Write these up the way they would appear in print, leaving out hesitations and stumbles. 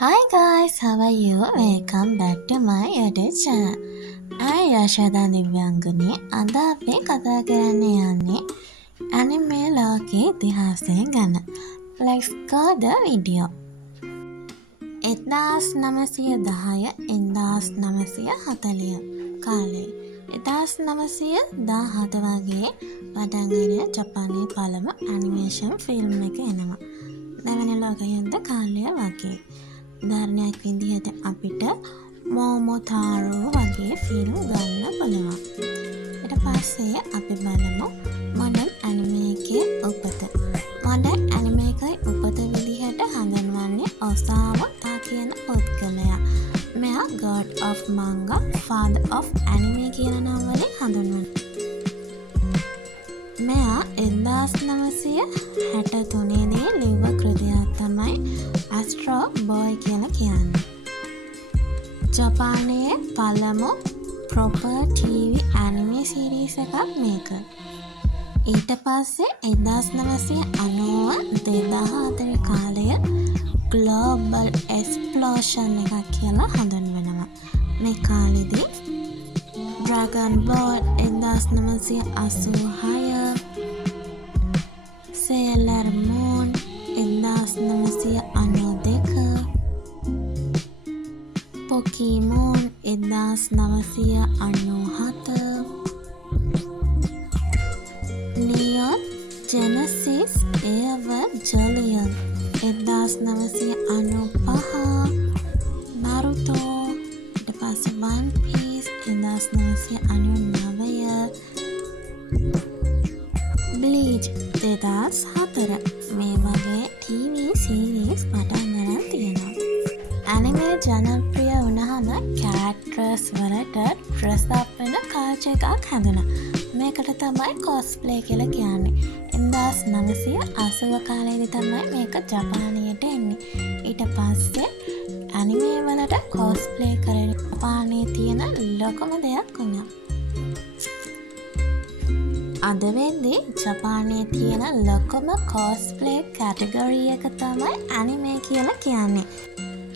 Hi guys, how are you? Welcome back to my YouTube channel. I Yashada Divyangani අද අපි කතා කරන්න යන්නේ anime ලෝකයේ ඉතිහාසය ගැන. Let's go the video. 1910 1940 කාලේ 1917 වගේ පටන්ගෙන ජපානයේ පළමු ඇනිමේෂන් ෆිල්ම් එක එනවා. දෙවැනි ලෝක යුද්ධ කාලය වගේ. උදාහරණයක් විදිහට අපිට මොමොතාරෝ වගේ ෆිල්ම් ගන්න පුළුවන්. ඊට පස්සේ අපි බලමු මොඩර්න් ඇනිමේ එකේ උපත. මොඩර්න් ඇනිමේ එකේ උපත විදිහට හඳුන්වන්නේ ඔසාමු තා කියන පුද්ගලයා. මෙයා God of Manga, Father of Anime කියන නම් වලින් හඳුන්වනවා. මෙයා 1963 දී ලිව්ව කෘතියක් තමයි Astro Boy කියලා කියන්නේ. ජපානයේ පළමු proper TV anime series එකක් මේක. ඊට පස්සේ 1990 2004 කාලය global explosion එකක් කියලා හඳුන්වනවා. මේ කාලෙදී Dragon Ball 1986, Sailor Moon 1992, Pokemon 1997, Neon Genesis Evangelion 1995, Naruto ඊට පස්සේ One Piece 1999, Bleach 2004 මේ වගේ TV series පටන් ගන්න තියෙනවා. Anime ජනප්‍රිය වුණාම characters වලට dress up වෙන culture එකක් හැදුණා. මේකට තමයි cosplay කියලා කියන්නේ. 1980 කාලේදී තමයි මේක ජපානයට එන්නේ. ඊට පස්සේ anime වලට cosplay කරන ජපානයේ තියෙන ලොකුම දෙයක් වුණා. අද වෙද්දී ජපානයේ තියෙන ලොකුම cosplay category එක තමයි anime කියලා කියන්නේ.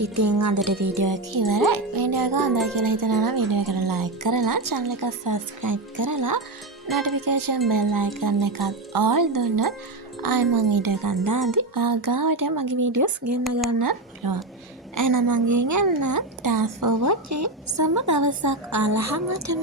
ඉතින් අදට වීඩියෝ එක ඉවරයි. වීඩියෝ එක හොඳයි කියලා හිතනවා නම් වීඩියෝ එකට like කරලා channel එක subscribe කරලා notification bell icon එකත් all දුන්නොත් ආයෙ මම වීඩියෝ එකක් දාද්දි ආගාවට මගේ වීඩියෝස් ගෙන්න ගන්න පුළුවන්. එහෙනම් මම ගෙන්න thanks for watching. සම්ම දවසක් අලහමටම